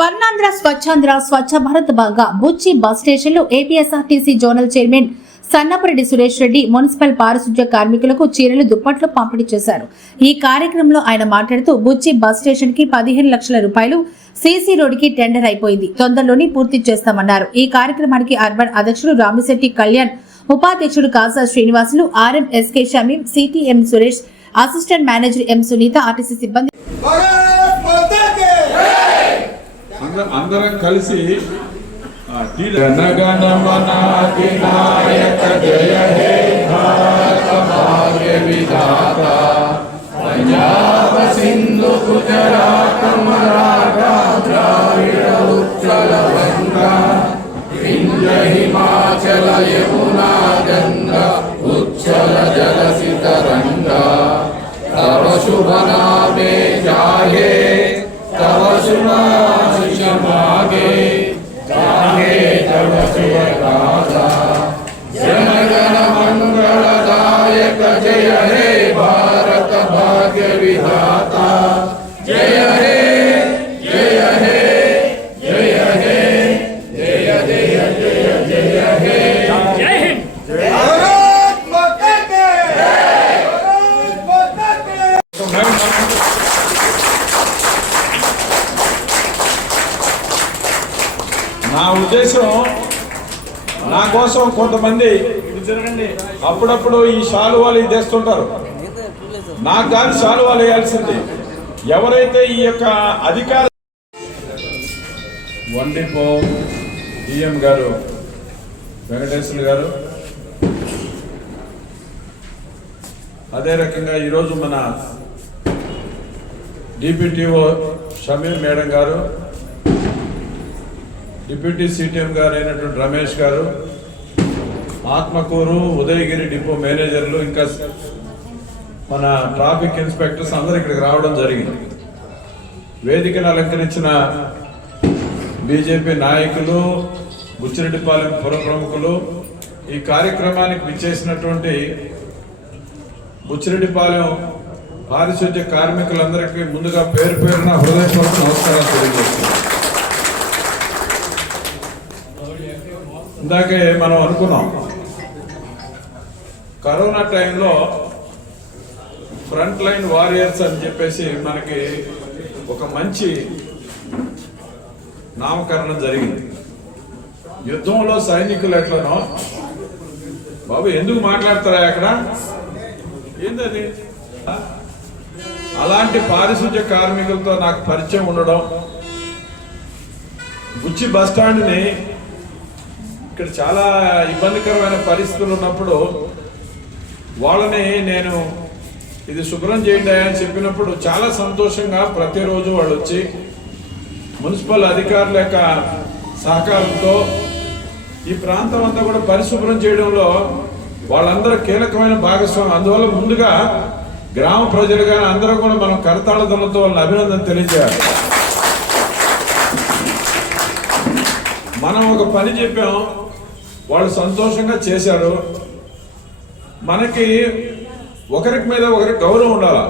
స్వర్ణాంధ్ర స్వచ్ఛాంధ్ర స్వచ్ఛ భారత్ భాగంగా బుచ్చి bus station లో APSRTC zonal chairman Sannapureddy Suresh Reddy municipal పారిశుధ్య కార్మికులకు చీరలు దుప్పట్లు పంపిణీ చేశారు. ఈ కార్యక్రమంలో ఆయన మాట్లాడుతూ బుచ్చి బస్ స్టేషన్ కి 15 లక్షల రూపాయలు సీసీ రోడ్ కి టెండర్ అయిపోయింది, తొందరలోనే పూర్తి చేస్తామన్నారు. ఈ కార్యక్రమానికి అర్బన్ అధ్యక్షుడు రామిశెట్టి కళ్యాణ్, ఉపాధ్యక్షుడు Kasa Srinivasulu, RM SK Shameem, CTM Suresh, assistant manager M Sunitha, RTC సిబ్బంది అందరం కలిసి జనగణమనాది నాయక జయ హే భారత భాగ్య విధాత పంజాబ సింధు గుజరాత మరాఠా ద్రావిడ ఉచ్చల గంగా వింధ్య హిమాచల యమునా గంగా ఉచ్చల జలసి తరంగా తవ శుభ నామే జాయే तव शुभाशिष मागे जागे तव शुभ गाथा जनगण मंगलदायक जय हे भारत भाग्य विधाता जय हे जय हे जय हे जय जय जय जय हे जय हिंद भारत माता की जय भारत माता की। నా ఉద్దేశం, నా కోసం కొంతమంది అప్పుడప్పుడు ఈ శాలువాలు తెస్తుంటారు. నాకు కాదు శాలువాలు వేయాల్సింది. ఎవరైతే ఈ యొక్క అధికార వండిపో డిఎం గారు వెంకటేశ్వర గారు, అదే రకంగా ఈరోజు మన డిప్యూటీఓ షమీం మేడం గారు, డిప్యూటీ సిటిఎం గారు అయినటువంటి రమేష్ గారు, ఆత్మకూరు ఉదయగిరి డిపో మేనేజర్లు, ఇంకా మన ట్రాఫిక్ ఇన్స్పెక్టర్స్ అందరూ ఇక్కడికి రావడం జరిగింది. వేదికను అలంకరించిన బీజేపీ నాయకులు, బుచ్చిరెడ్డిపాలెం పుర ప్రముఖులు, ఈ కార్యక్రమానికి విచ్చేసినటువంటి బుచ్చిరెడ్డిపాలెం పారిశుద్ధ్య కార్మికులందరికీ ముందుగా పేరు పేరున హృదయపూర్వక నమస్కారాలు తెలియజేస్తున్నాం. ఇందాకే మనం అనుకున్నాం, కరోనా టైంలో ఫ్రంట్ లైన్ వారియర్స్ అని చెప్పేసి మనకి ఒక మంచి నామకరణం జరిగింది. యుద్ధంలో సైనికులు ఎట్లనో, బాబు ఎందుకు మాట్లాడతారా అక్కడ ఏంటది, అలాంటి పారిశుధ్య కార్మికులతో నాకు పరిచయం ఉండడం, బుచ్చి బస్ స్టాండ్ని ఇక్కడ చాలా ఇబ్బందికరమైన పరిస్థితులు ఉన్నప్పుడు వాళ్ళని నేను ఇది శుభ్రం చేయండి అని చెప్పినప్పుడు చాలా సంతోషంగా ప్రతిరోజు వాళ్ళు వచ్చి మున్సిపల్ అధికారుల యొక్క సహకారంతో ఈ ప్రాంతం అంతా కూడా పరిశుభ్రం చేయడంలో వాళ్ళందరూ కీలకమైన భాగస్వామి. అందువల్ల ముందుగా గ్రామ ప్రజలు కానీ అందరూ కూడా మనం కరతాళదలతో వాళ్ళని అభినందన తెలియజేయాలి. మనం ఒక పని చెప్పాం, వాళ్ళు సంతోషంగా చేశారు. మనకి ఒకరికి మీద ఒకరికి గౌరవం ఉండాలి.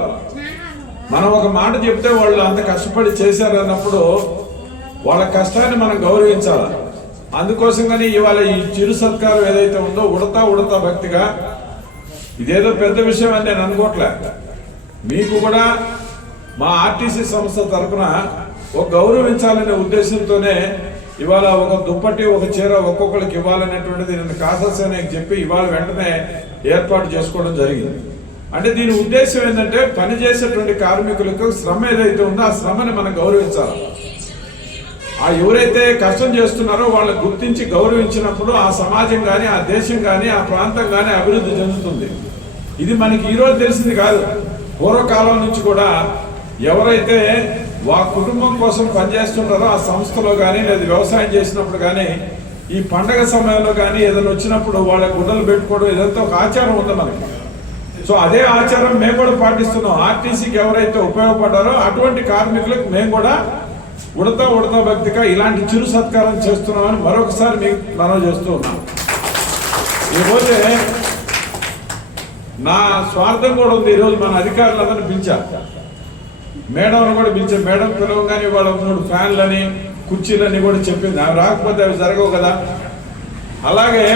మనం ఒక మాట చెప్తే వాళ్ళు అంత కష్టపడి చేశారు అన్నప్పుడు వాళ్ళ కష్టాన్ని మనం గౌరవించాలి. అందుకోసంగానే ఇవాళ ఈ చిరు సత్కారం ఏదైతే ఉందో ఉడతా భక్తిగా, ఇదేదో పెద్ద విషయం అని నేను అనుకోవట్లే. మీకు కూడా మా ఆర్టీసీ సంస్థ తరఫున ఒక గౌరవించాలనే ఉద్దేశంతోనే ఇవాళ ఒక దుప్పటి ఒక చీర ఒక్కొక్కరికి ఇవ్వాలనేటువంటిది నేను కాసాసేనకి చెప్పి ఇవాళ వెంటనే ఏర్పాటు చేసుకోవడం జరిగింది. అంటే దీని ఉద్దేశం ఏంటంటే పనిచేసేటువంటి కార్మికులకు శ్రమ ఏదైతే ఉందో ఆ శ్రమని మనం గౌరవించాలి. ఆ ఎవరైతే కష్టం చేస్తున్నారో వాళ్ళని గుర్తించి గౌరవించినప్పుడు ఆ సమాజం కానీ, ఆ దేశం కానీ, ఆ ప్రాంతం కానీ అభివృద్ధి చెందుతుంది. ఇది మనకి ఈరోజు తెలిసింది కాదు. పూర్వకాలం నుంచి కూడా ఎవరైతే కుటుంబం కోసం పనిచేస్తుంటారో ఆ సంస్థలో కానీ లేదా వ్యవసాయం చేసినప్పుడు కానీ ఈ పండగ సమయంలో కానీ ఏదైనా వచ్చినప్పుడు వాళ్ళ గుడ్డలు పెట్టుకోవడం ఇదంతా ఒక ఆచారం ఉంది మనకి. సో అదే ఆచారం మేము కూడా పాటిస్తున్నాం. ఆర్టీసీకి ఎవరైతే ఉపయోగపడ్డారో అటువంటి కార్మికులకు మేము కూడా ఉడతా భక్తిగా ఇలాంటి చిరు సత్కారం చేస్తున్నామని మరొకసారి మీకు మనవి చేస్తూ ఉన్నాం. ఈరోజే నా స్వార్థం కూడా ఉంది. ఈరోజు మన అధికారులందరినీ పిలిచారు, మేడంను కూడా పిలిచారు. మేడం పిలవగానే వాళ్ళ 3 ఫ్యాన్లని కుర్చీలన్నీ కూడా చెప్పింది. ఆమె రాకపోతే అవి జరగవు కదా. అలాగే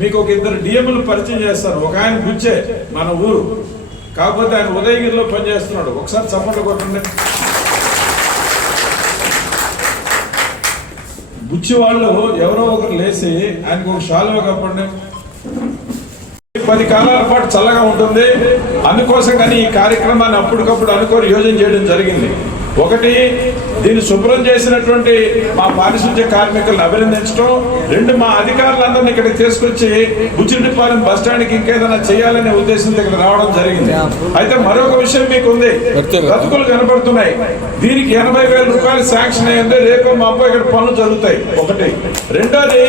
మీకు ఒక ఇద్దరు డిఎంలు పరిచయం చేస్తాను. ఒక ఆయన బుచ్చే, మన ఊరు, కాకపోతే ఆయన ఉదయగిరిలో పనిచేస్తున్నాడు. ఒకసారి చప్పట్లు కొట్టండి. బుచ్చి వాళ్ళు ఎవరో ఒకరు లేచి ఆయనకు ఒక షాలువా కప్పండి. 10 కాలాల పాటు చల్లగా ఉంటుంది. అందుకోసం కానీ ఈ కార్యక్రమాన్ని అప్పటికప్పుడు అనుకోని యోజన చేయడం జరిగింది. ఒకటి, దీన్ని శుభ్రం చేసినటువంటి మా పారిశుద్ధ్య కార్మికులను అభినందించడం. 2, మా అధికారులందరినీ ఇక్కడికి తీసుకొచ్చి బుచ్చిరెడ్డిపాలెం బస్ స్టాండ్కి ఇంకేదైనా చేయాలనే ఉద్దేశంతో ఇక్కడ రావడం జరిగింది. అయితే మరొక విషయం మీకు ఉంది, బ్రతుకులు కనబడుతున్నాయి. దీనికి 80,000 రూపాయలు శాంక్షన్ అయ్యింది. రేపు మా అబ్బాయి ఇక్కడ పనులు జరుగుతాయి. ఒకటి. రెండోది,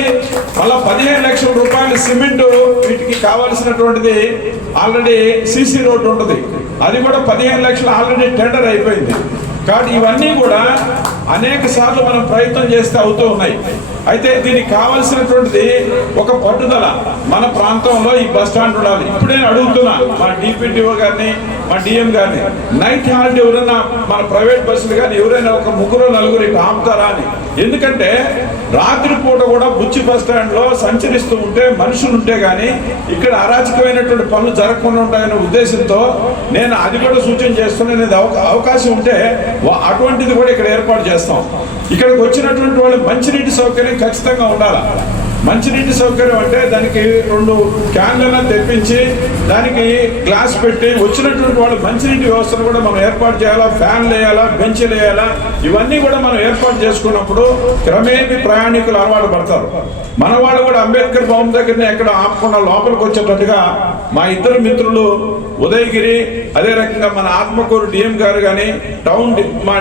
మళ్ళా 15 లక్షల రూపాయలు సిమెంట్ వీటికి కావాల్సినటువంటిది. ఆల్రెడీ సీసీ రోడ్డు ఉంటుంది, అది కూడా 15 లక్షలు ఆల్రెడీ టెండర్ అయిపోయింది. కాబట్టి ఇవన్నీ కూడా అనేక సార్లు మనం ప్రయత్నం చేస్తే అవుతూ ఉన్నాయి. అయితే దీనికి కావాల్సినటువంటిది ఒక పట్టుదల. మన ప్రాంతంలో ఈ బస్ స్టాండ్ ఉండాలి. ఇప్పుడు నేను అడుగుతున్నా మా డిపిటిఓ గారిని, మా డిఎం గారిని, నైట్ హాల్ట్ ఎవరైనా మన ప్రైవేట్ బస్సులు కానీ ఎవరైనా ఒక 3-4 ఇటు ఆపుతారా అని. ఎందుకంటే రాత్రిపూట కూడా బుచ్చి బస్ స్టాండ్ లో సంచరిస్తూ ఉంటే మనుషులు ఉంటే గానీ ఇక్కడ అరాచకమైనటువంటి పనులు జరగకుండా ఉంటాయనే ఉద్దేశంతో నేను అది కూడా సూచన చేస్తున్నాను. అవకాశం ఉంటే అటువంటిది కూడా ఇక్కడ ఏర్పాటు చేస్తాం. ఇక్కడికి వచ్చినటువంటి వాళ్ళు మంచినీటి సౌకర్యం ఖచ్చితంగా ఉండాలి. మంచినీటి సౌకర్యం అంటే దానికి 2 క్యాన్లను తెప్పించి దానికి గ్లాస్ పెట్టి వచ్చినటువంటి వాళ్ళు మంచినీటి వ్యవస్థను కూడా మనం ఏర్పాటు చేయాలా. ఫ్యాన్లు వేయాలా, బెంచ్లు వేయాలా. ఇవన్నీ కూడా మనం ఏర్పాటు చేసుకున్నప్పుడు క్రమేపీ ప్రయాణికులు అలవాటు పడతారు. మన వాళ్ళు కూడా అంబేద్కర్ భవన్ దగ్గరనే ఎక్కడ ఆపకుండా లోపలికి వచ్చేటట్టుగా మా ఇద్దరు మిత్రులు ఉదయగిరి, అదే రకంగా మన ఆత్మకూరు డిఎం గారు కానీ, టౌన్ మా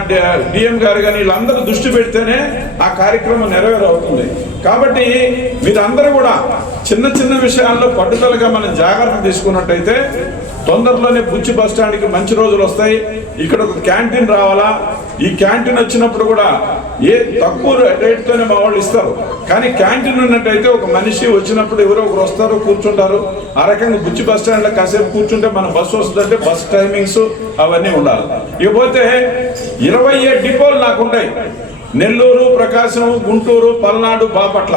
డిఎం గారు కానీ వీళ్ళందరూ దృష్టి పెడితేనే ఆ కార్యక్రమం నెరవేరవుతుంది. కాబట్టి మీరందరూ కూడా చిన్న చిన్న విషయాల్లో పట్టుదలగా మనం జాగ్రత్త తీసుకున్నట్టయితే తొందరలోనే బుచ్చి బస్ స్టాండ్కి మంచి రోజులు వస్తాయి. ఇక్కడ ఒక క్యాంటీన్ రావాలా. ఈ క్యాంటీన్ వచ్చినప్పుడు కూడా తక్కువ రేట్తోనే మా వాళ్ళు ఇస్తారు. కానీ క్యాంటీన్ ఉన్నట్టయితే ఒక మనిషి వచ్చినప్పుడు ఎవరో ఒకరు వస్తారు, కూర్చుంటారు. ఆ రకంగా బుచ్చి బస్ స్టాండ్లో కాసేపు కూర్చుంటే మన బస్సు వస్తుందంటే బస్ టైమింగ్స్ అవన్నీ ఉండాలి. ఇకపోతే 27 డిపోలు నాకు ఉంటాయి. నెల్లూరు, ప్రకాశం, గుంటూరు, పల్నాడు, బాపట్ల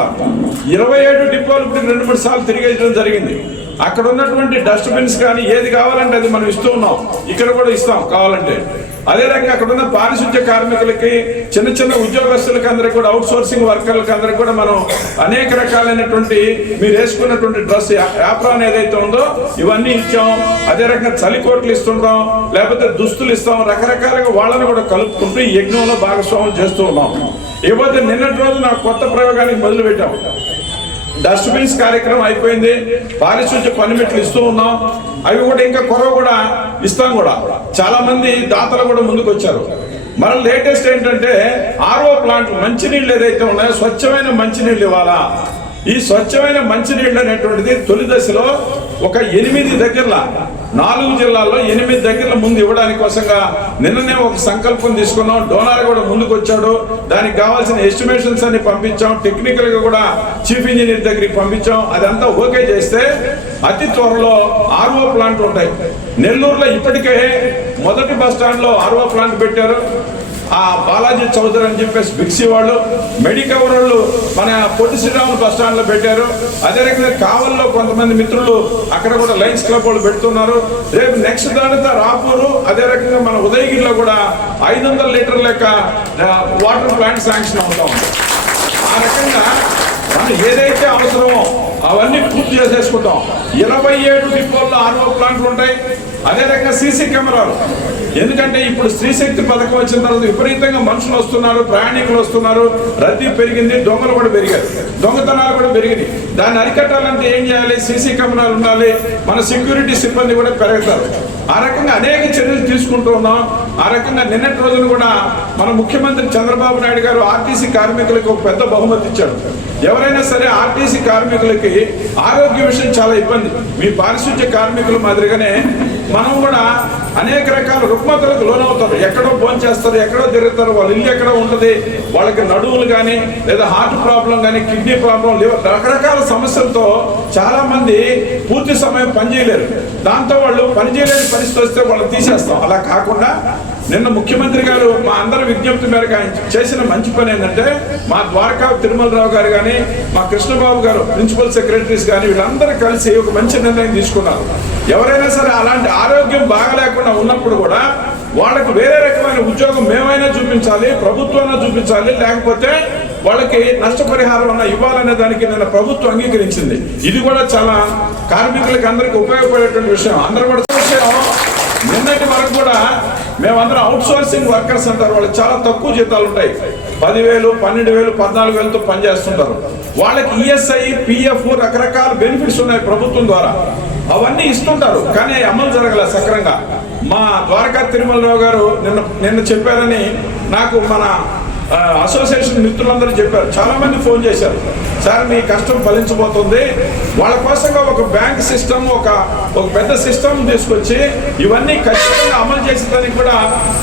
27 డిపోలు 2-3 సార్లు తిరిగేయడం జరిగింది. అక్కడ ఉన్నటువంటి డస్ట్బిన్స్ కానీ ఏది కావాలంటే అది మనం ఇస్తూ ఉన్నాం. ఇక్కడ కూడా ఇస్తాం కావాలంటే. అదే రకంగా అక్కడ ఉన్న పారిశుద్ధ్య కార్మికులకి, చిన్న చిన్న ఉద్యోగస్తులకి అందరికి కూడా, అవుట్ సోర్సింగ్ వర్కర్లకి అందరికి కూడా మనం అనేక రకాలైనటువంటి మీరు వేసుకున్నటువంటి డ్రెస్ యాప్రాన్ ఏదైతే ఉందో ఇవన్నీ ఇచ్చాం. అదే రకంగా చలికోట్లు ఇస్తుంటాం, లేకపోతే దుస్తులు ఇస్తాం. రకరకాలుగా వాళ్ళని కూడా కలుపుకుంటూ ఈ యజ్ఞంలో భాగస్వామ్యం చేస్తూ ఉన్నాం. ఇకపోతే నిన్నటి రోజు నాకు కొత్త ప్రయోగానికి మొదలు పెట్టాం. డస్ట్బిన్స్ కార్యక్రమం అయిపోయింది. పారిశుద్ధ్య పనిమిట్లు ఇస్తూ ఉన్నాం. అవి కూడా ఇంకా కొరవ కూడా ఇస్తాం కూడా. చాలా మంది దాతలు కూడా ముందుకు వచ్చారు. మన లేటెస్ట్ ఏంటంటే ఆర్ఓ ప్లాంట్ మంచినీళ్ళు ఏదైతే ఉన్నాయో స్వచ్ఛమైన మంచినీళ్ళు ఇవ్వాలా. ఈ స్వచ్ఛమైన మంచినీళ్ళు అనేటువంటిది తొలి దశలో ఒక 8 దగ్గరల 4 జిల్లాల్లో 8 దగ్గరల ముందు ఇవ్వడానికి కోసంగా నిన్ననే ఒక సంకల్పం తీసుకున్నాం. డోనార్ కూడా ముందుకు వచ్చాడు. దానికి కావాల్సిన ఎస్టిమేషన్స్ అన్ని పంపించాం. టెక్నికల్ గా కూడా చీఫ్ ఇంజనీర్ దగ్గరికి పంపించాం. అదంతా ఓకే చేస్తే అతి త్వరలో ఆర్ఓ ప్లాంట్ ఉంటాయి. నెల్లూరులో ఇప్పటికే మొదటి బస్ స్టాండ్ లో ఆర్ఓ ప్లాంట్ పెట్టారు. ఆ బాలాజీ చౌదరి అని చెప్పేసి బిక్సీ వాళ్ళు, మెడికవర్ వాళ్ళు మన పొట్టి శ్రీరాములు బస్ స్టాండ్ లో పెట్టారు. అదే రకంగా కావల్లో కొంతమంది మిత్రులు అక్కడ కూడా లైన్స్ క్లబ్ వాళ్ళు పెడుతున్నారు. రేపు నెక్స్ట్ దానితో రాపూరు, అదే రకంగా మన ఉదయగిరిలో కూడా 500 లీటర్ల లెక్క వాటర్ ప్లాంట్ శాంక్షన్ అవుతా ఉంది. ఆ రకంగా మనం ఏదైతే అవసరమో అవన్నీ పూర్తి చేసేసుకుంటాం. 27 డిపోల్లో ఆర్ఓ ప్లాంట్లు ఉంటాయి. అదే రకంగా సీసీ కెమెరాలు. ఎందుకంటే ఇప్పుడు స్త్రీశక్తి పథకం వచ్చిన తర్వాత విపరీతంగా మనుషులు వస్తున్నారు, ప్రయాణికులు వస్తున్నారు, రద్దీ పెరిగింది, దొంగలు కూడా పెరిగారు, దొంగతనాలు కూడా పెరిగింది. దాన్ని అరికట్టాలంటే ఏం చేయాలి? సీసీ కెమెరాలు ఉండాలి. మన సెక్యూరిటీ సిబ్బంది కూడా పెరుగుతారు. ఆ రకంగా అనేక చర్యలు తీసుకుంటూ ఉన్నాం. ఆ రకంగా నిన్నటి రోజున కూడా మన ముఖ్యమంత్రి చంద్రబాబు నాయుడు గారు ఆర్టీసీ కార్మికులకు ఒక పెద్ద బహుమతి ఇచ్చాడు. ఎవరైనా సరే ఆర్టీసీ కార్మికులకి ఆరోగ్య విషయం చాలా ఇబ్బంది. మీ పారిశుద్ధ్య కార్మికుల మాదిరిగానే మనం కూడా అనేక రకాల రుగ్మతలకు లోనవుతారు. ఎక్కడో భోజనం చేస్తారు, ఎక్కడో తిరుగుతారు, వాళ్ళ ఇల్లు ఎక్కడో ఉంటుంది, వాళ్ళకి నడువులు కానీ లేదా హార్ట్ ప్రాబ్లం కానీ, కిడ్నీ ప్రాబ్లం, లివర్, రకరకాల సమస్యలతో చాలా మంది పూర్తి సమయం పనిచేయలేరు. దాంతో వాళ్ళు పనిచేయలేని పరిస్థితి వస్తే వాళ్ళు తీసేస్తాం. అలా కాకుండా నిన్న ముఖ్యమంత్రి గారు మా అందరి విజ్ఞప్తి మేరకు ఆయన చేసిన మంచి పని ఏంటంటే మా ద్వారకా తిరుమలరావు గారు కానీ మా కృష్ణబాబు గారు ప్రిన్సిపల్ సెక్రటరీస్ కానీ వీళ్ళందరూ కలిసి ఒక మంచి నిర్ణయం తీసుకున్నారు. ఎవరైనా సరే అలాంటి ఆరోగ్యం బాగలేకుండా ఉన్నప్పుడు కూడా వాళ్ళకు వేరే రకమైన ఉద్యోగం మేమైనా చూపించాలి, ప్రభుత్వాన్ని చూపించాలి, లేకపోతే వాళ్ళకి నష్టపరిహారం అన్న ఇవ్వాలనే దానికి నిన్న ప్రభుత్వం అంగీకరించింది. ఇది కూడా చాలా కార్మికులకి అందరికి ఉపయోగపడేటువంటి విషయం. అందరూ కూడా విషయం నిన్నటి వరకు కూడా మేమందరం అవుట్ సోర్సింగ్ వర్కర్స్ అంటారు. వాళ్ళకి చాలా తక్కువ జీతాలు ఉంటాయి. 10,000, 12,000, 14,000తో పనిచేస్తుంటారు. వాళ్ళకి ఈఎస్ఐ, పిఎఫ్ రకరకాల బెనిఫిట్స్ ఉన్నాయి ప్రభుత్వం ద్వారా. అవన్నీ ఇస్తుంటారు, కానీ అమలు జరగల సక్రంగా. మా ద్వారకా తిరుమలరావు గారు నిన్న చెప్పారని నాకు మన అసోసియేషన్ మిత్రులందరూ చెప్పారు. చాలా మంది ఫోన్ చేశారు, సార్ మీ కష్టం ఫలించబోతుంది, వాళ్ళ కోసంగా ఒక బ్యాంక్ సిస్టమ్, ఒక పెద్ద సిస్టమ్ తీసుకొచ్చి ఇవన్నీ ఖచ్చితంగా అమలు చేసేదానికి కూడా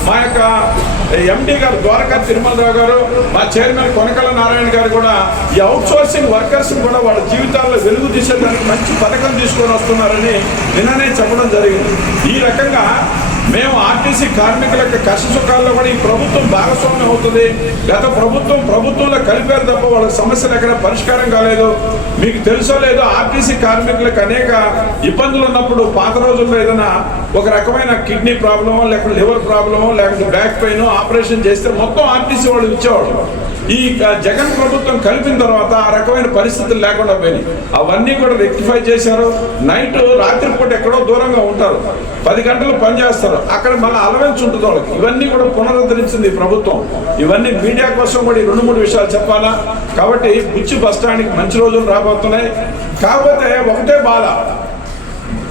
మా యొక్క ఎండి గారు ద్వారకా తిరుమలరావు గారు, మా చైర్మన్ కొనకల నారాయణ గారు కూడా ఈ అవుట్ సోర్సింగ్ వర్కర్స్ కూడా వాళ్ళ జీవితాల్లో వెలుగు తీసేదానికి మంచి పథకం తీసుకొని వస్తున్నారని నిన్ననే చెప్పడం జరిగింది. ఈ రకంగా మేము ఆర్టీసీ కార్మికుల యొక్క కష్ట సుఖాల్లో కూడా ఈ ప్రభుత్వం భాగస్వామ్యం అవుతుంది. గత ప్రభుత్వంలో కలిపారు తప్ప వాళ్ళ సమస్యలు ఎక్కడ పరిష్కారం కాలేదు. మీకు తెలుసో లేదో ఆర్టీసీ కార్మికులకు అనేక ఇబ్బందులు ఉన్నప్పుడు పాత రోజుల్లో ఏదైనా ఒక రకమైన కిడ్నీ ప్రాబ్లమో, లేకపోతే లివర్ ప్రాబ్లమో, లేకపోతే బ్యాక్ పెయిన్ ఆపరేషన్ చేస్తే మొత్తం ఆర్టీసీ వాళ్ళు ఇచ్చేవాళ్ళు. ఈ జగన్ ప్రభుత్వం కలిపిన తర్వాత ఆ రకమైన పరిస్థితులు లేకుండా పోయినాయి. అవన్నీ కూడా రెక్టిఫై చేశారు. నైట్ రాత్రిపూట ఎక్కడో దూరంగా ఉంటారు, 10 గంటలు పనిచేస్తారు, అక్కడ మళ్ళీ అలవెన్స్ ఉంటుంది వాళ్ళకి. ఇవన్నీ కూడా పునరుద్ధరించింది ప్రభుత్వం. ఇవన్నీ మీడియా కోసం కూడా 2-3 విషయాలు చెప్పాలా. కాబట్టి బుచ్చి బస్ స్టాండ్కి మంచి రోజులు రాబోతున్నాయి. కాకపోతే ఒకటే బాధ,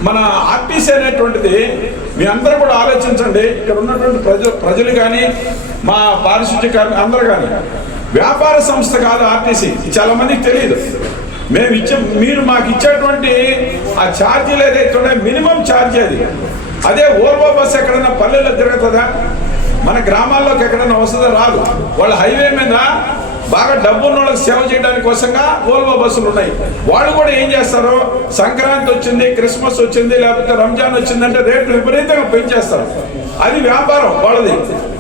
మన ఆర్టీసీ అనేటువంటిది మీ అందరూ కూడా ఆలోచించండి. ఇక్కడ ఉన్నటువంటి ప్రజలు కానీ మా పారిశుద్ధ్య కార్మికులు అందరూ కానీ వ్యాపార సంస్థ కాదు ఆర్టీసీ. చాలా మందికి తెలియదు. మీరు మాకు ఇచ్చేటువంటి ఆ ఛార్జీలు ఏదైతే మినిమం ఛార్జీ అదే ఓల్వో బస్ ఎక్కడైనా పల్లెల్లో తిరుగుతుందా? మన గ్రామాల్లోకి ఎక్కడైనా వస్తుందో? రాదు. వాళ్ళ హైవే మీద బాగా డబ్బున్న వాళ్ళకి సేవ చేయడానికి కోసంగా ఓల్వో బస్సులు ఉన్నాయి. వాళ్ళు కూడా ఏం చేస్తారు, సంక్రాంతి వచ్చింది, క్రిస్మస్ వచ్చింది, లేకపోతే రంజాన్ వచ్చిందంటే రేట్లు విపరీతంగా పెంచేస్తారు. అది వ్యాపారం వాళ్ళది,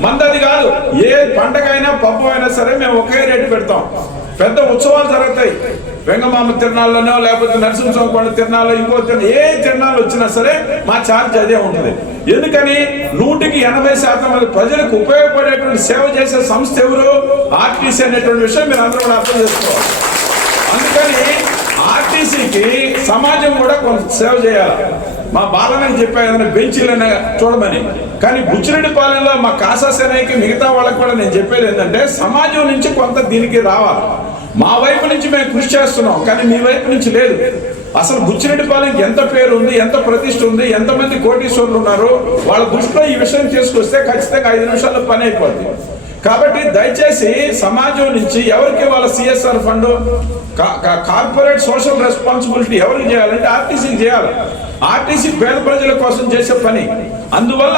మందది కాదు. ఏ పండగ అయినా పబ్బు అయినా సరే మేము ఒకే రేటు పెడతాం. పెద్ద ఉత్సవాలు జరుగుతాయి, వెంగమామ తిరణాల్లోనో లేకపోతే నరసింహస్వామి కొండ తిరణాలు, ఇంకో ఏ తిరణాలు వచ్చినా సరే మా ఛార్జ్ అదే ఉంటుంది. ఎందుకని 100% మంది ప్రజలకు ఉపయోగపడేటువంటి సేవ చేసే సంస్థ ఎవరు? ఆర్టీసీ అనేటువంటి విషయం మీరు అందరూ కూడా అర్థం చేసుకోవాలి. అందుకని ఆర్టీసీకి సమాజం కూడా కొంత సేవ చేయాలి. మా బాలనకి చెప్పా ఏదైనా బెంచీలైనా చూడమని, కానీ బుచ్చిరెడ్డిపాలెంలో మా కాసాసేనకి మిగతా వాళ్ళకి కూడా నేను చెప్పేది ఏంటంటే సమాజం నుంచి కొంత దీనికి రావాలి. మా వైపు నుంచి మేము కృషి చేస్తున్నాం, కానీ మీ వైపు నుంచి లేదు. అసలు బుచ్చిరెడ్డిపాలెంకి ఎంత పేరు ఉంది, ఎంత ప్రతిష్ట ఉంది, ఎంతమంది కోటీశ్వరులు ఉన్నారు, వాళ్ళ దృష్టిలో ఈ విషయం తీసుకొస్తే ఖచ్చితంగా 5 నిమిషాల్లో పని అయిపోద్ది. కాబట్టి దయచేసి సమాజం నుంచి ఎవరికి వాళ్ళ CSR fund, corporate social responsibility ఎవరికి చేయాలంటే ఆర్టీసీకి చేయాలి. ఆర్టీసీ పేద ప్రజల కోసం చేసే పని. అందువల్ల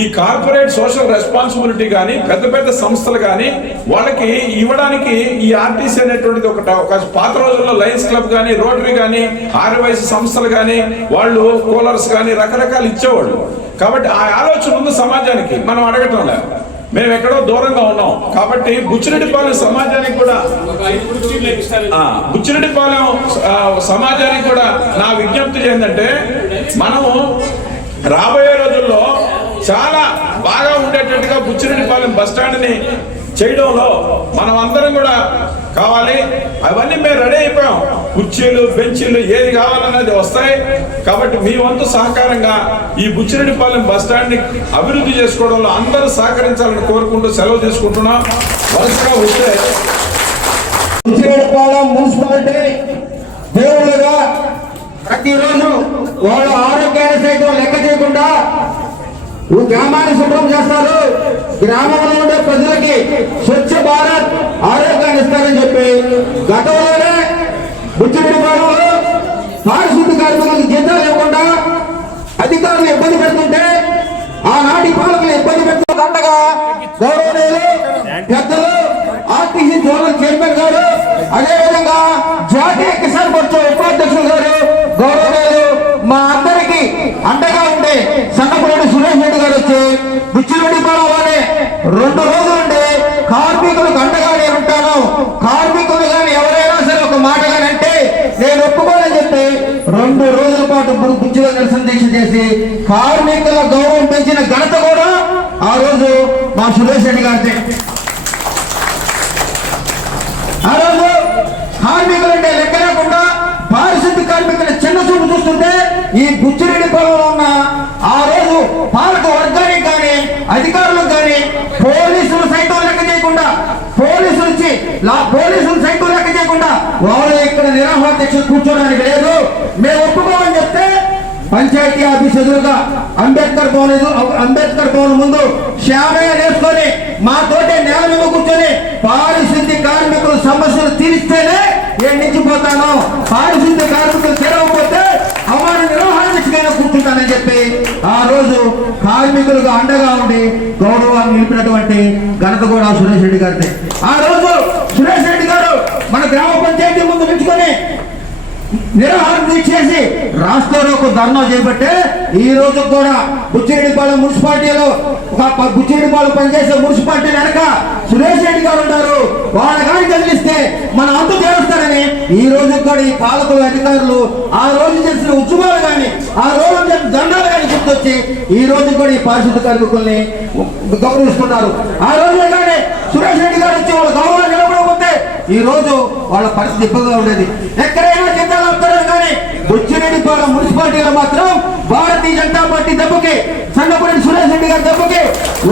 ఈ కార్పొరేట్ సోషల్ రెస్పాన్సిబిలిటీ కానీ పెద్ద సంస్థలు కానీ వాళ్ళకి ఇవ్వడానికి ఈ ఆర్టీసీ అనేటువంటిది ఒక పాత రోజుల్లో లయన్స్ క్లబ్ కానీ, రోటరీ కానీ, ఆర్యవైశ్య సంస్థలు కానీ, వాళ్ళు కూలర్స్ కానీ రకరకాలు ఇచ్చేవాళ్ళు. కాబట్టి ఆ ఆలోచన ఉంది సమాజానికి, మనం అడగటం లేదు. మేము ఎక్కడో దూరంగా ఉన్నాం. కాబట్టి బుచ్చిరెడ్డిపాలెం సమాజానికి కూడా నా విజ్ఞప్తి ఏంటంటే మనము రాబోయే రోజుల్లో చాలా బాగా ఉండేటట్టుగా బుచ్చిరెడ్డిపాలెం బస్ స్టాండ్ని చేయడంలో మనం అందరం కూడా కావాలి. అవన్నీ మేము రెడీ అయిపోయాం. కుర్చీలు, బెంచీలు ఏది కావాలనేది వస్తాయి. కాబట్టి మీ వంతు సహకారంగా ఈ బుచ్చిరెడ్డిపాలెం బస్ స్టాండ్ని అభివృద్ధి చేసుకోవడంలో అందరూ సహకరించాలని కోరుకుంటూ సెలవు తీసుకుంటున్నాం. వరుసగా వస్తే బుచ్చిరెడ్డిపాలెం మున్సిపాలిటీ దేవుళ్ళుగా ప్రతిరోజు వాళ్ళ ఆరోగ్యాన్ని సైతం లెక్క చేయకుండా గ్రామాన్ని శుభ్రం చేస్తారు. గ్రామంలో ఉండే ప్రజలకి స్వచ్ఛ భారత్ ఆరోగ్యాన్ని ఇస్తారని చెప్పి గతంలోనే బుచ్చిరెడ్డిపాలెంలో పారిశుద్ధ్య కార్మికులకు జీతాలు ఇవ్వకుండా అధికారులు ఇబ్బంది పెడుతుంటే ఆనాటి పాలకులు ఇబ్బంది పెడుతుండగా గౌరవనీయులు పెద్దలు ఆర్టీసీ జోనల్ చైర్మన్ గారు, అదేవిధంగా జాతీయ కిసాన్ మోర్చా ఉపాధ్యక్షులు గారు, గౌరవనీయులు మా అందరికీ అండగా ఉండే సన్నపరెడ్డి సురేష్ రెడ్డి గారు వచ్చి బుచ్చిరెడ్డిపాలెంలోనే 2 రోజులుండి కార్మికులకు అండగా నేను ఉంటాను, కార్మికులు కానీ ఎవరైనా సరే ఒక మాట కానీ అంటే నేను ఒప్పుకోనని చెప్పి 2 రోజుల పాటు బుచ్చిలో నిరసన దీక్ష చేసి కార్మికుల గౌరవం పెంచిన ఘనత కూడా ఆ రోజు మా సురేష్ రెడ్డి గారితే. ఆ రోజు కార్మికులంటే లెక్క లేకుండా పారిశుద్ధ్య కార్మికుల చిన్న చూపు చూస్తుంటే ఈ బుచ్చిరెడ్డిపాలెంలో ఉన్న ఆ రోజు పాలక వర్గానికి కానీ అధికారులకు కానీ పోలీసులు సైతం లెక్క చేయకుండా పోలీసులు సైతం లెక్క చేయకుండా వాళ్ళు ఇక్కడ నిరాహార దీక్ష కూర్చోడానికి లేదు, మేము ఒప్పుకోమని చెప్తే పంచాయతీ ఆఫీస్ ఎదురుగా అంబేద్కర్ భవన్ ముందు శ్యామయ్య నేర్చుకొని మాతోటే నేల మీద కూర్చొని పారిశుద్ధ్య కార్మికుల సమస్యలు తీరిస్తేనే నేను నిలిచిపోతాను, పారిశుద్ధ్య కార్మికులు తెరవకపోతే అవారు నిర్వహణ దిశగా కూర్చుంటానని చెప్పి ఆ రోజు కార్మికులకు అండగా ఉండి గౌరవాన్ని నిలిపినటువంటి ఘనత కూడా సురేష్ రెడ్డి గారిది. ఆ రోజు సురేష్ రెడ్డి గారు మన గ్రామ పంచాయతీ ముందు నిలుచుకొని నిరాహారం చేసి రాష్ట్రంలో ధర్నా చేపట్టే ఈ రోజు కూడా బుచ్చిరెడ్డిపాలెం మున్సిపాలిటీలో బుచ్చిరెడ్డిపాలెం పనిచేసే మున్సిపాలిటీ వెనక సురేష్ రెడ్డి గారు ఉంటారు, వాళ్ళ కానీ కదిలిస్తే మన అంతు చేస్తారని ఈ రోజు కూడా ఈ పాలకులు అధికారులు ఆ రోజు చేసిన ఉద్యమాలు కానీ ఆ రోజు చేసిన దండాలు కానీ గుర్తొచ్చి ఈ రోజు కూడా ఈ పారిశుద్ధ కార్మికుల్ని గౌరవిస్తున్నారు. ఆ రోజు కానీ సురేష్ రెడ్డి గారు వచ్చి వాళ్ళ గౌరవాన్ని నిలబడకపోతే ఈ రోజు వాళ్ళ పరిస్థితి ఇబ్బందిగా ఉండేది. ఎక్కడైనా జిల్లాలో వస్తారు కానీ బుచ్చిరెడ్డిపాలెం మున్సిపాలిటీలో మాత్రం భారతీయ జనతా పార్టీ దెబ్బకి సన్నపరెడ్డి సురేష్ రెడ్డి గారి దెబ్బకి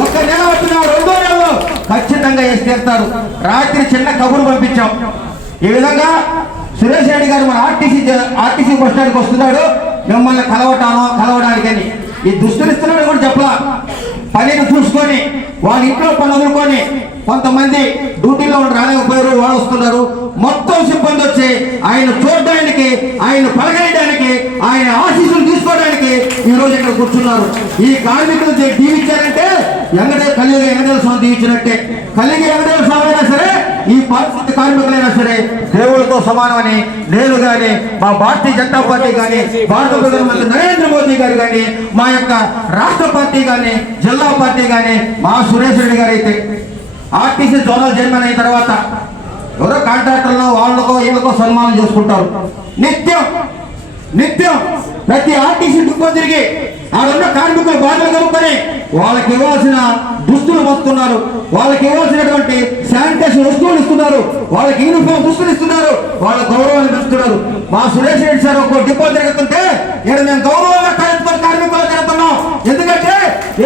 1 నెల వచ్చిన 2వ నెలలో ఖచ్చితంగా వేసి తీరుతారు. రాత్రి చిన్న కబురు పంపించాం, ఈ విధంగా సురేష్ రెడ్డి గారు మన ఆర్టీసీ బస్ స్టాండ్కి వస్తున్నాడు మిమ్మల్ని కలవడానికని. ఈ దుస్తులు ఇస్తున్నాడు కూడా చెప్పలా, పనిని చూసుకొని వాళ్ళ ఇంట్లో పని వదులుకొని కొంతమంది డ్యూటీలో రాలేకపోయారు, వాళ్ళు వస్తున్నారు. మొత్తం సిబ్బంది వచ్చి ఆయన చూడడానికి, ఆయన పలకడానికి, ఆయన ఆశీస్సులు తీసుకోవడానికి ఈ రోజు ఇక్కడ కూర్చున్నారు. ఈ కార్మికులు దీవించారంటే కలిగి వెంకటేశ్వర స్వామి దీవించినట్టే. కలిగి వెంకటేశ్వర స్వామి అయినా సరే ఈ పారిశుద్ధ్య కార్మికులైనా సరే దేవుడితో సమానమని నేను కానీ మా భారతీయ జనతా పార్టీ కానీ భారత ప్రధానమంత్రి నరేంద్ర మోదీ గారు కానీ మా యొక్క రాష్ట్ర పార్టీ కానీ జిల్లా పార్టీ కానీ మా సురేష్ రెడ్డి గారు అయితే ఆర్టీసీ జోనల్ చైర్మన్ అయిన తర్వాత ఎవరో కాంట్రాక్టర్లో వాళ్ళకో వీళ్ళకో సన్మానం చేసుకుంటారు. నిత్యం ప్రతి ఆర్టీసీ డిపో తిరిగి ఆడున్న కార్మికులు బాధలు కలుపుకొని వాళ్ళకి ఇవ్వాల్సిన దుస్తులు వస్తున్నారు, వాళ్ళకి ఇవ్వాల్సినటువంటి శానిటేషన్ వస్తువులు ఇస్తున్నారు, వాళ్ళకి యూనిఫామ్ దుస్తులు ఇస్తున్నారు, వాళ్ళ గౌరవాన్ని పెంచుతున్నారు. మా సురేష్ రెడ్డి సార్ ఒక డిపో తిరుగుతుంటే ఇక్కడ మేము గౌరవంగా కార్మికులు తిరుగుతున్నాం. ఎందుకంటే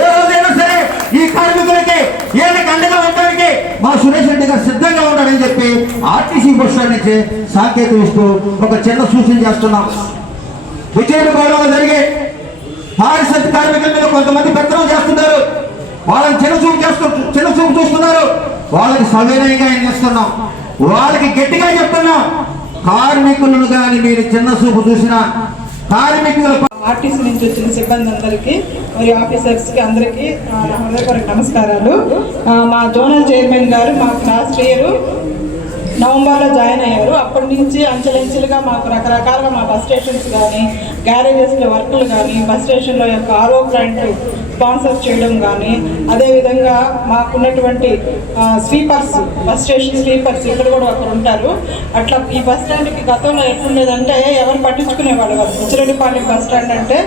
ఏ రోజైనా సరే ఈ కార్మికులకి ఏళ్ళకి అండగా ఉండడానికి మా సురేష్ రెడ్డి గారు సిద్ధంగా ఉన్నాడని చెప్పి ఆర్టీసీ బస్ స్టాండ్ నుంచి సాంకేతిక ఇస్తూ ఒక చిన్న సూచన చేస్తున్నాం. విజయనగరంలో జరిగే పారిశుద్ధ్య కార్మికుల మీద కొంతమంది పెత్తనం చేస్తున్నారు, వాళ్ళని చిన్న చూపు చూస్తున్నారు. వాళ్ళకి సవినయంగా ఇస్తున్నాం, వాళ్ళకి గట్టిగా చెప్తున్నాం, కార్మికులను కానీ మీరు చిన్న చూపు చూసిన కార్మికుల ఆర్టీసీ నుంచి వచ్చిన సిబ్బంది అందరికీ మరియు ఆఫీసర్స్కి అందరికీ హృదయపూర్వక నమస్కారాలు. మా జోనల్ చైర్మన్ గారు మాకు లాస్ట్ ఇయర్ నవంబర్లో జాయిన్ అయ్యారు. అప్పటి నుంచి అంచెలంచెలుగా మాకు రకరకాలుగా మా బస్ స్టేషన్స్ కానీ గ్యారేజెస్లో వర్కులు కానీ బస్ స్టేషన్లో యొక్క ఆర్ఓ ప్లాంట్ స్పాన్సర్ చేయడం కానీ అదేవిధంగా మాకున్నటువంటి స్వీపర్స్ బస్ స్టేషన్ స్వీపర్స్ ఇక్కడ కూడా ఒకరు ఉంటారు. అట్లా ఈ బస్ స్టాండ్కి గతంలో ఎట్లుండేదంటే ఎవరు పట్టించుకునేవాళ్ళు కాదు. బుచ్చిరెడ్డిపాలెం బస్ స్టాండ్ అంటే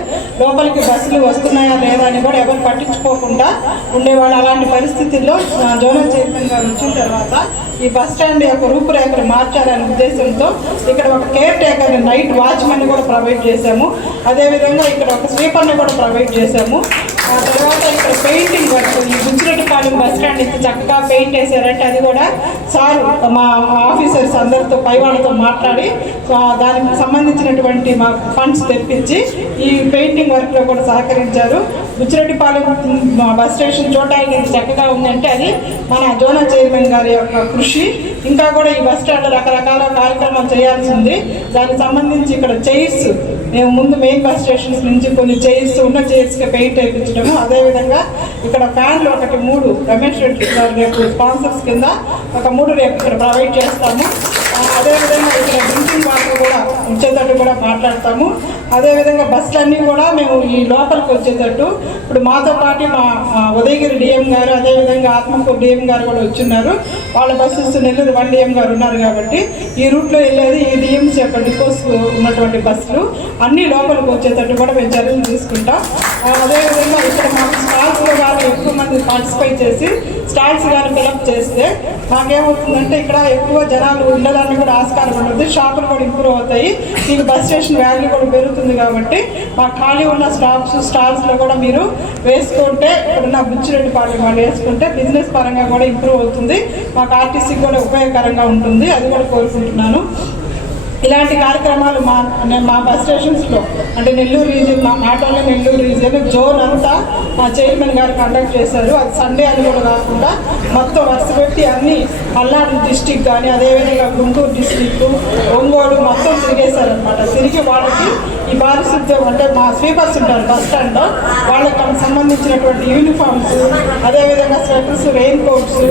లోపలికి బస్సులు వస్తున్నాయా లేదా అని కూడా ఎవరు పట్టించుకోకుండా ఉండేవాళ్ళు. అలాంటి పరిస్థితుల్లో జోనల్ చైర్మన్ గారు వచ్చిన తర్వాత ఈ బస్ స్టాండ్ యొక్క రూపురేఖలు మార్చాలనే ఉద్దేశంతో ఇక్కడ ఒక కేర్ టేకర్ నైట్ వాచ్మెన్ కూడా ప్రొవైడ్ చేశాము. అదేవిధంగా ఇక్కడ ఒక స్వీపర్ని కూడా ప్రొవైడ్ చేశాము. ఆ తర్వాత ఇక్కడ పెయింటింగ్ వర్క్ ఈ బుచ్చిరెడ్డిపాలెం బస్ స్టాండ్ ఇంత చక్కగా పెయింట్ వేసారంటే అది కూడా సార్ మా ఆఫీసర్స్ అందరితో పై వాళ్ళతో మాట్లాడి దానికి సంబంధించినటువంటి మా ఫండ్స్ తెప్పించి ఈ పెయింటింగ్ వర్క్లో కూడా సహకరించారు. బుచ్చిరెడ్డిపాలెం బస్ స్టేషన్ చూడడానికి ఇంత చక్కగా ఉందంటే అది మన జోనల్ చైర్మన్ గారి యొక్క కృషి. ఇంకా కూడా ఈ బస్ స్టాండ్లో రకరకాల కార్యక్రమాలు చేయాల్సి ఉంది. దానికి సంబంధించి ఇక్కడ చైర్స్ మేము ముందు మెయిన్ బస్ స్టేషన్స్ నుంచి కొన్ని చైర్స్ ఉన్న చైర్స్కి పెయింట్ వేయించడము, అదేవిధంగా ఇక్కడ ఫ్యాన్లు ఒకటి 3 రమేష్ రెడ్డి గారు రేపు స్పాన్సర్స్ కింద ఒక 3 రేపు ఇక్కడ ప్రొవైడ్ చేస్తాము. అదేవిధంగా ఇక్కడ డ్రింకింగ్ వాటర్ కూడా వచ్చేటట్టు కూడా మాట్లాడతాము. అదేవిధంగా బస్సులన్నీ కూడా మేము ఈ లోపలికి వచ్చేటట్టు ఇప్పుడు మాతో పాటు మా ఉదయగిరి డిఎం గారు, అదేవిధంగా ఆత్మకూరు డిఎం గారు కూడా వచ్చున్నారు. వాళ్ళ బస్సెస్ నెల్లూరు 1 డిఎం గారు ఉన్నారు కాబట్టి ఈ రూట్లో వెళ్ళేది ఈ డిఎంస్ యొక్క డిపోస్ ఉన్నటువంటి బస్సులు అన్ని లోపలికి వచ్చేటట్టు కూడా మేము చర్యలు తీసుకుంటాం. అదేవిధంగా ఇక్కడ మాకు స్టాల్స్లో కానీ ఎక్కువ మంది పార్టిసిపేట్ చేసి స్టాల్స్ కానీ ఫిలప్ చేస్తే మాకేమవుతుందంటే ఇక్కడ ఎక్కువ జనాలు ఉండడానికి కూడా ఆస్కారం ఉంటుంది, షాపులు కూడా ఇంప్రూవ్ అవుతాయి, మీకు బస్ స్టేషన్ వాల్యూ కూడా పెరుగుతుంది. కాబట్టి మా ఖాళీ ఉన్న స్టాల్స్లో కూడా మీరు వేసుకుంటే ఇక్కడున్న బుచ్చిరెడ్డిపాలెం వాళ్ళు వేసుకుంటే బిజినెస్ పరంగా కూడా ఇంప్రూవ్ అవుతుంది, మాకు ఆర్టీసీకి కూడా ఉపయోగకరంగా ఉంటుంది, అది కూడా కోరుకుంటున్నాను. ఇలాంటి కార్యక్రమాలు మా బస్ స్టేషన్స్లో అంటే Nellore region, not only Nellore region zone అంతా మా చైర్మన్ గారు కండక్ట్ చేశారు. అది సండే అని కూడా కాకుండా మొత్తం వరుస పెట్టి అన్ని పల్నాడు డిస్టిక్ కానీ అదేవిధంగా గుంటూరు డిస్టిక్, ఒంగోలు మొత్తం తిరిగేశారనమాట. తిరిగి వాళ్ళకి ఈ పారిశుద్ధ్యం అంటే మా స్వీపర్స్ ఉంటారు బస్ స్టాండ్లో, వాళ్ళకి సంబంధించినటువంటి యూనిఫామ్స్, అదేవిధంగా స్వెటర్స్, రెయిన్ కోట్స్,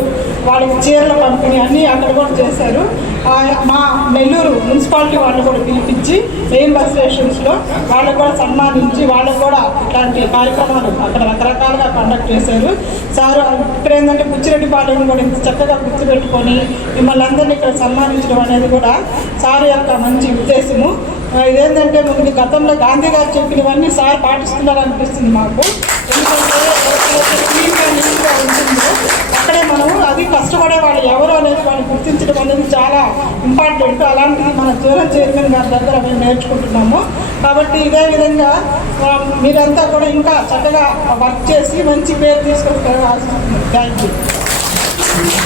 వాళ్ళకి చీరల పంపిణీ అన్నీ అక్కడ కూడా చేశారు. మా నెల్లూరు మున్సిపాలిటీ వాళ్ళు కూడా పిలిపించి మెయిన్ బస్ స్టేషన్స్లో వాళ్ళకు కూడా సన్మానించి వాళ్ళకు కూడా ఇట్లాంటి కార్యక్రమాలు అక్కడ రకరకాలుగా కండక్ట్ చేశారు. సార్ ఇక్కడ ఏంటంటే బుచ్చిరెడ్డిపాలెం కూడా ఇంత చక్కగా గుర్తుపెట్టుకొని మిమ్మల్ని అందరినీ ఇక్కడ సన్మానించడం అనేది కూడా సార్ యొక్క మంచి ఉద్దేశము. ఇదేంటంటే ముందు గతంలో గాంధీ గారు చెప్పినవన్నీ సార్ పాటిస్తున్నారనిపిస్తుంది మాకు. ఎందుకంటే ఉంటుందో అక్కడే మనము అది కష్టపడే వాళ్ళు ఎవరు అనేది వాళ్ళు గుర్తించడం అనేది చాలా ఇంపార్టెంట్. అలాంటిది మన జోనల్ చైర్మన్ గారి దగ్గర మేము నేర్చుకుంటున్నాము. కాబట్టి ఇదే విధంగా మీరంతా కూడా ఇంకా చక్కగా వర్క్ చేసి మంచి పేరు తీసుకొస్తారు. Thank you.